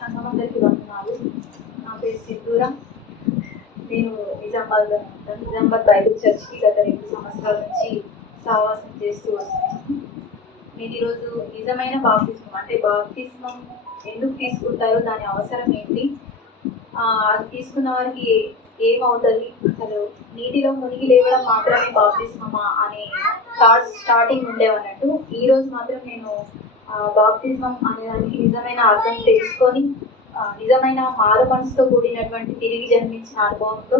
సంఘమందరికి వందనాలు. నా పేరు సింధూర. నేను నిజామాబాద్లో ఉంటాను. నిజామాబాద్ బైబిల్ చర్చ్కి గత 2 సంవత్సరాల నుంచి సహవాసం చేస్తూ వస్తున్నాను. నేను ఈరోజు నిజమైన బాప్తిస్మం అంటే బాప్తిస్మం ఎందుకు తీసుకుంటారో, దాని అవసరం ఏంటి, అది తీసుకున్న వారికి ఏమవుతుంది, అసలు నీటిలో మునిగి లేవడం మాత్రమే బాప్తిస్మమా అనే థాట్స్ స్టార్టింగ్ ఉండేవన్నట్టు. ఈరోజు మాత్రం నేను బాప్తిజం అనేదానికి నిజమైన అర్థం తెలుసుకొని నిజమైన మారు మనసుతో కూడినటువంటి తిరిగి జన్మించిన అనుభవంతో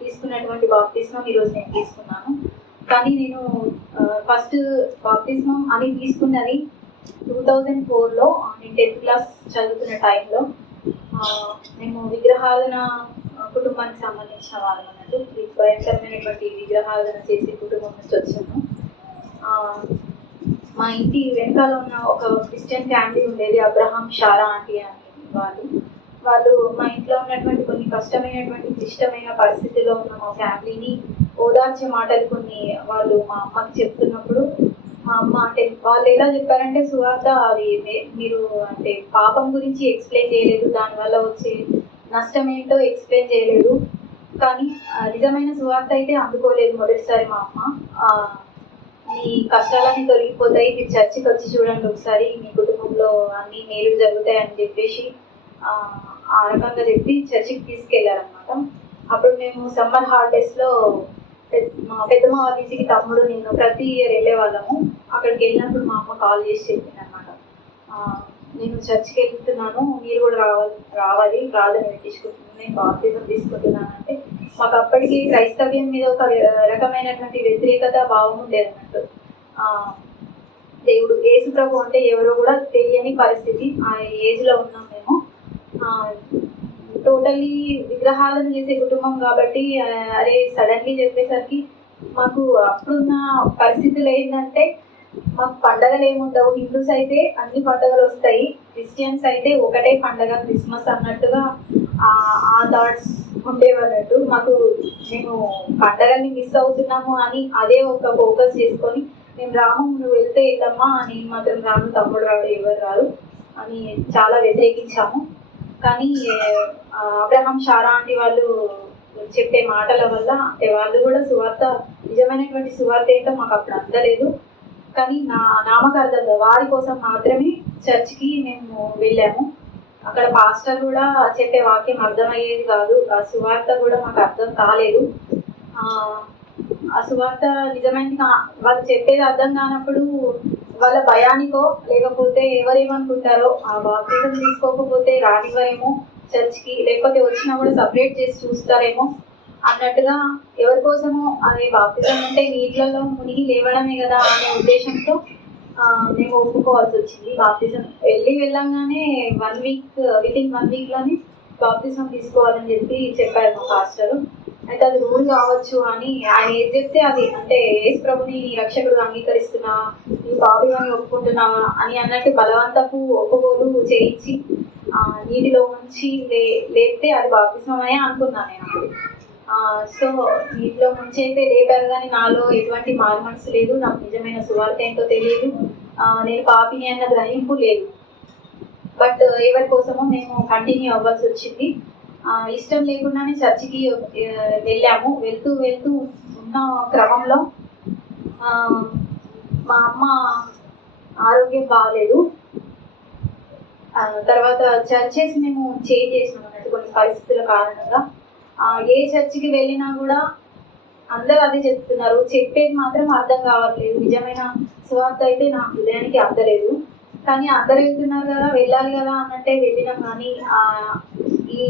తీసుకున్నటువంటి బాప్తిజం ఈరోజు నేను తీసుకున్నాను. కానీ నేను ఫస్ట్ బాప్తిజం అని తీసుకున్నది 2004లో. నేను 10th క్లాస్ చదువుతున్న టైంలో. మేము విగ్రహారాధన కుటుంబానికి సంబంధించిన వాళ్ళం అన్నట్టు. భయంకరమైనటువంటి విగ్రహారాధన చేసే కుటుంబం నుంచి వచ్చాము. మా ఇంటి వెనకాల ఉన్న ఒక క్రిస్టియన్ ఫ్యామిలీ ఉండేది, అబ్రహాం షారా ఆంటీ అని వాళ్ళు మా ఇంట్లో ఉన్నటువంటి కొన్ని కష్టమైనటువంటి క్లిష్టమైన పరిస్థితిలో ఉన్న మా ఫ్యామిలీని ఓదార్చే మాటలు కొన్ని వాళ్ళు మా అమ్మకి చెప్తున్నప్పుడు, మా అమ్మ అంటే వాళ్ళు ఎలా చెప్పారంటే, సువార్త అది మీరు అంటే పాపం గురించి ఎక్స్ప్లెయిన్ చేయలేదు, దానివల్ల వచ్చే నష్టం ఏంటో ఎక్స్ప్లెయిన్ చేయలేదు, కానీ నిజమైన సువార్త అయితే అందుకోలేదు మొదటిసారి మా అమ్మ. మీ కష్టాలన్నీ తొలగిపోతాయి, మీరు చర్చికి వచ్చి చూడండి ఒకసారి, మీ కుటుంబంలో అన్ని మేలు జరుగుతాయి అని చెప్పేసి ఆ రకంగా చెప్పి చర్చికి తీసుకెళ్లారనమాట. అప్పుడు మేము సమ్మర్ హాలిడేస్లో మా పెద్దమ్మ వాళ్ళ ఇంటికి తమ్ముడు నేను ప్రతి ఇయర్ వెళ్ళేవాళ్ళము. అక్కడికి వెళ్ళినప్పుడు మా అమ్మ కాల్ చేసి చెప్పింది అనమాట, నేను చర్చికి వెళ్తున్నాను, మీరు కూడా రావాలి ప్రార్థన పెట్టించుకుంటున్నాను, నేను బాప్తిజం తీసుకుంటున్నాను అంటే, మాకు అప్పటికి క్రైస్తవ్యం మీద ఒక రకమైనటువంటి వ్యతిరేకత భావం ఉండేది అన్నట్టు. దేవుడు యేసు ప్రభు అంటే ఎవరో కూడా తెలియని పరిస్థితి. ఆ ఏజ్లో ఉన్నాం మేము. టోటల్లీ విగ్రహాలను చేసే కుటుంబం కాబట్టి అరే సడన్లీ చెప్పేసరికి మాకు అప్పుడున్న పరిస్థితులు ఏంటంటే, మాకు పండగలు ఏముండవు. హిందూస్ అయితే అన్ని పండుగలు వస్తాయి, క్రిస్టియన్స్ అయితే ఒకటే పండగ క్రిస్మస్ అన్నట్టుగా ఆ థాట్స్ ఉండేవన్నట్టు. మాకు మేము పండగల్ని మిస్ అవుతున్నాము అని అదే ఒక ఫోకస్ చేసుకొని, మేము రాము, నువ్వు వెళ్తే వెళ్ళమ్మా, నేను మాత్రం రాను, తమ్ముడు రాడు, ఎవరు రాదు అని చాలా వ్యతిరేకించాము. కానీ అబ్రహాం షారా ఆంటీ వాళ్ళు చెప్పే మాటల వల్ల, అంటే వాళ్ళు కూడా సువార్త నిజమైనటువంటి సువార్త ఏంటో మాకు అప్పుడు అందలేదు, కానీ నామకార్థంగా వారి కోసం మాత్రమే చర్చ్కి మేము వెళ్ళాము. అక్కడ పాస్టర్ కూడా చెప్పే వాక్యం అర్థమయ్యేది కాదు, ఆ సువార్త కూడా మాకు అర్థం కాలేదు. ఆ సువార్త నిజమైనది వాళ్ళు చెప్పేది అర్థం కానప్పుడు వాళ్ళ భయానికో లేకపోతే ఎవరేమనుకుంటారో, ఆ బాప్తిజం తీసుకోకపోతే రానివ్వరేమో చర్చ్కి, లేకపోతే వచ్చినా కూడా సపరేట్ చేసి చూస్తారేమో అన్నట్టుగా, ఎవరి కోసమో అదే బాప్తిజం అంటే నీళ్ళలో మునిగి లేవడమే కదా అనే ఉద్దేశంతో మేము ఒప్పుకోవాల్సి వచ్చింది. బాప్తిజం వెళ్ళంగానే వితిన్ 1 వీక్లోనే బాప్తిజం తీసుకోవాలని చెప్పారు మా పాస్టరు. అయితే అది రూల్ కావచ్చు అని, ఆయన ఏది చెప్తే అది, అంటే యేసు ప్రభుని రక్షకుడు అంగీకరిస్తున్నా, ఈ బాప్తిజాన్ని ఒప్పుకుంటున్నావా అని అన్నట్టు బలవంతపు ఒప్పుకోలు చేయించి నీటిలో ముంచి లేపితే అది బాప్తిజం అనే అనుకున్నాను నేను అప్పుడు. సో నీటిలో ముంచి అయితే లేపారు, కానీ నాలో ఎటువంటి మారు మనసు లేదు, నాకు నిజమైన సువార్త ఏంటో తెలియదు, నేను పాపిని అన్న గ్రహింపు లేదు. బట్ ఎవరి కోసమో మేము కంటిన్యూ అవ్వాల్సి వచ్చింది. ఇష్టం లేకుండానే చర్చికి వెళ్ళాము. వెళ్తూ ఉన్న క్రమంలో మా అమ్మ ఆరోగ్యం బాగాలేదు. తర్వాత చర్చెస్ మేము చేంజ్ చేసినాం అన్నట్టు కొన్ని పరిస్థితుల కారణంగా. ఏ చర్చికి వెళ్ళినా కూడా అందరూ అదే చెప్తున్నారు, చెప్పేది మాత్రం అర్థం కావట్లేదు. నిజమైన సువార్త అయితే నా హృదయానికి అందలేదు. కానీ అందరు వెళ్తున్నారు కదా, వెళ్ళాలి కదా అన్నట్టే వెళ్ళినాం. కానీ ఈ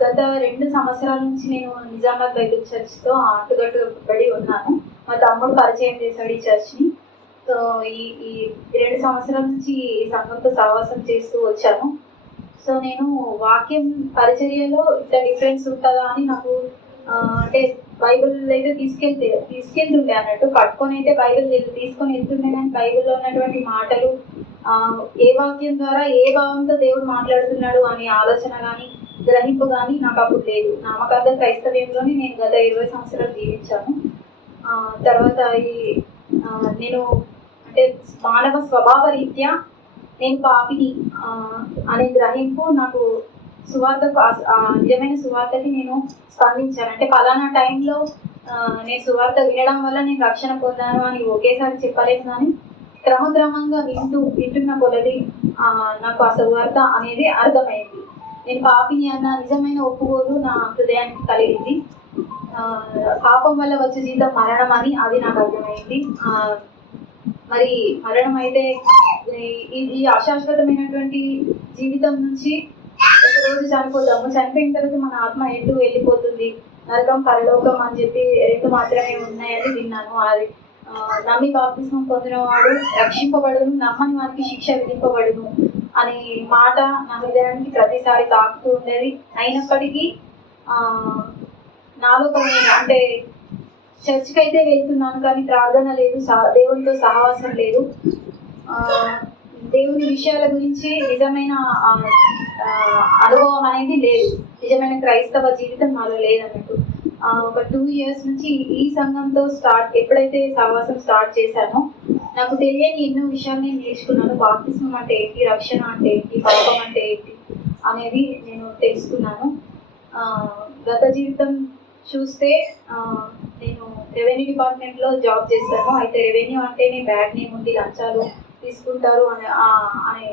గత 2 సంవత్సరాల నుంచి నేను నిజామాబాద్ బైబిల్ చర్చ్తో ఆటుగట్టుబడి ఉన్నాను. మా తమ్ముడు పరిచయం చేశాడు ఈ చర్చ్ని. సో ఈ 2 సంవత్సరాల నుంచి ఈ సంఘంతో సహవాసం చేస్తూ వచ్చాను. సో నేను వాక్యం పరిచర్యలో ఇంత డిఫరెన్స్ ఉంటుందా అని నాకు, అంటే బైబిల్ అయితే తీసుకెళ్తుండే అన్నట్టు, పట్టుకొని అయితే బైబిల్ తీసుకొని వెళ్తుండే, కానీ బైబిల్లో ఉన్నటువంటి మాటలు ఏ వాక్యం ద్వారా ఏ భావంతో దేవుడు మాట్లాడుతున్నాడు అనే ఆలోచన కానీ గ్రహింపు కానీ నాకు అప్పుడు లేదు. నామకార్థ క్రైస్తవ్యంలోనే నేను గత 20 సంవత్సరాలు జీవించాను. తర్వాత నేను అంటే మానవ స్వభావ రీత్యా నేను పాపిని అనే గ్రహింపు నాకు సువార్తకు నిజమైన సువార్తకి నేను స్పందించాను. అంటే పలానా టైంలో నేను సువార్త వినడం వల్ల నేను రక్షణ పొందాను అని ఒకేసారి చెప్పలేదు, కానీ క్రమక్రమంగా వింటున్న కొలది నాకు ఆ సువార్త అనేది అర్థమైంది. నేను పాపిని అన్న నిజమైన ఒప్పుకోలు నా హృదయానికి కలిగింది. పాపం వల్ల వచ్చే జీవితం మరణం అని అది నాకు అర్థమైంది. మరి మరణం అయితే ఈ అశాశ్వతమైనటువంటి జీవితం నుంచి ఒకరోజు చనిపోతాము. చనిపోయిన తర్వాత మన ఆత్మ ఎటు వెళ్ళిపోతుంది, నరకం పరలోకం అని చెప్పి రెండు మాత్రమే ఉన్నాయని విన్నాను. అది నమ్మి బాప్తిస్మం పొందిన వాడు రక్షింపబడును, నమ్మని వారికి శిక్ష విధింపబడును అనే మాట నా హృదయానికి ప్రతిసారి తాకుతూ ఉండేది. అయినప్పటికీ నాలో కొన్ని అంటే చర్చికి అయితే వెళ్తున్నాను, కానీ ప్రార్థన లేదు, దేవునితో సహవాసం లేదు, దేవుని విషయాల గురించి నిజమైన అనుభవం అనేది లేదు, నిజమైన క్రైస్తవ జీవితం నాలో లేదన్నట్టు. ఒక 2 years నుంచి ఈ సంఘంతో ఎప్పుడైతే సహవాసం స్టార్ట్ చేశానో నాకు తెలియని ఎన్నో విషయాలు నేను నేర్చుకున్నాను. బాప్తిస్మం అంటే ఏంటి, రక్షణ అంటే ఏంటి, పాపం అంటే ఏంటి అనేది నేను తెలుసుకున్నాను. గత జీవితం చూస్తే నేను రెవెన్యూ డిపార్ట్మెంట్లో జాబ్ చేశాను. అయితే రెవెన్యూ అంటేనే బ్యాడ్ నేమ్ ఉంది, లంచాలు తీసుకుంటారు అనే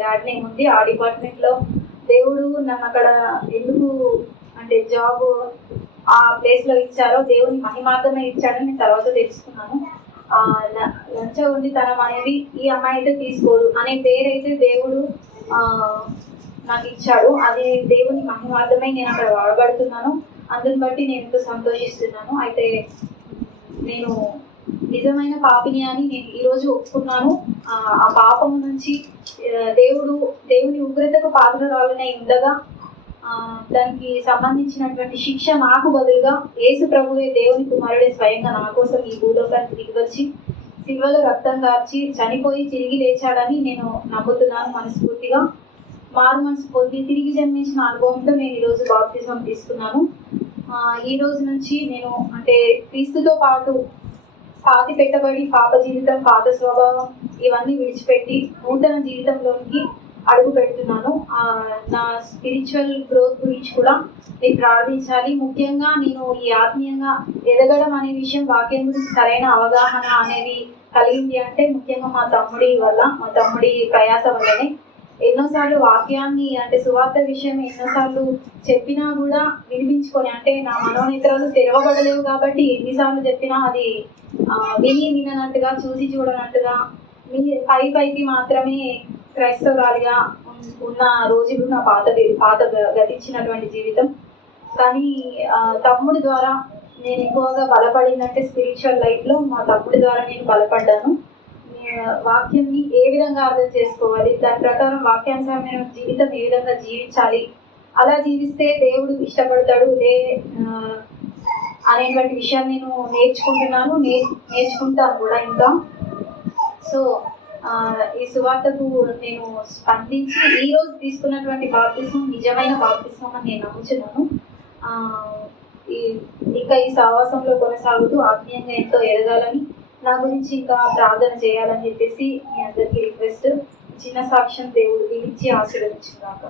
బ్యాడ్ నేమ్ ఉంది. ఆ డిపార్ట్మెంట్లో దేవుడు నన్ను అక్కడ ఎందుకు అంటే జాబ్ ఆ ప్లేస్లో ఇచ్చారో దేవుని మహిమార్థమే ఇచ్చాడని నేను తర్వాత తెలుసుకున్నాను. లంచ ఉండితనం అనేది ఈ అమ్మాయి అయితే తీసుకోదు అనే పేరైతే దేవుడు నాకు ఇచ్చాడు. అది దేవుని మహిమార్థమై నేను అక్కడ వాడబడుతున్నాను. అందుని బట్టి నేను ఎంతో సంతోషిస్తున్నాను. అయితే నేను నిజమైన పాపిని అని నేను ఈరోజు ఒప్పుకున్నాను. ఆ పాపం నుంచి దేవుని ఉగ్రతకు పాత్రరాలనై ఉండగా దానికి సంబంధించినటువంటి శిక్ష నాకు బదులుగా యేసు ప్రభువే దేవుని కుమారుడే స్వయంగా నా కోసం ఈ భూలోకానికి తిరిగి వచ్చి సిల్వలో రక్తం కార్చి చనిపోయి తిరిగి లేచాడని నేను నమ్ముతున్నాను మనస్ఫూర్తిగా. మారు మనసు పొంది తిరిగి జన్మించిన అనుభవంతో నేను ఈరోజు బాప్తిజం తీసుకున్నాను. ఈ రోజు నుంచి నేను అంటే క్రీస్తుతో పాటు పాతి పెట్టబడి పాప జీవితం, పాత స్వభావం ఇవన్నీ విడిచిపెట్టి నూతన జీవితంలోనికి అడుగు పెడుతున్నాను. నా స్పిరిచువల్ గ్రోత్ గురించి కూడా నేను ప్రార్థించాలి. ముఖ్యంగా నేను ఈ ఆత్మీయంగా ఎదగడం అనే విషయం, వాక్యం గురించి సరైన అవగాహన అనేది కలిగింది అంటే ముఖ్యంగా మా తమ్ముడి ప్రయాస వల్లనే. ఎన్నోసార్లు వాక్యాన్ని అంటే సువార్త విషయం ఎన్నోసార్లు చెప్పినా కూడా వినిపించుకొని అంటే నా మనోనేత్రాలు తెరవబడలేవు కాబట్టి ఎన్నిసార్లు చెప్పినా అది విననట్టుగా, చూసి చూడనట్టుగా, పైకి మాత్రమే క్రైస్తవురాలిగా ఉన్న రోజులు నా పాత గతించినటువంటి జీవితం. కానీ తమ్ముడి ద్వారా నేను ఎక్కువగా బలపడిందంటే స్పిరిచువల్ లైఫ్లో మా తమ్ముడి ద్వారా నేను బలపడ్డాను. వాక్యాన్ని ఏ విధంగా అర్థం చేసుకోవాలి, దాని ప్రకారం వాక్యానుసారమైన జీవితం ఏ విధంగా జీవించాలి, అలా జీవిస్తే దేవుడు ఇష్టపడతాడు అనేటువంటి విషయాన్ని నేను నేర్చుకుంటున్నాను, నేర్చుకుంటాను కూడా ఇంకా. సో ఈ సువార్తకు నేను స్పందించి ఈరోజు తీసుకున్నటువంటి బాప్తిస్మం నిజమైన బాప్తిస్మం అని నేను నమ్ముచున్నాను. ఇంకా ఈ సహవాసంలో కొనసాగుతూ ఆత్మీయంగా ఎంతో ఎదగాలని, నా గురించి ఇంకా ప్రార్థన చేయాలని చెప్పేసి మీ అందరికీ రిక్వెస్ట్. చిన్న సాక్ష్యం దేవుడు దీవించి ఆశీర్వదించుగాక.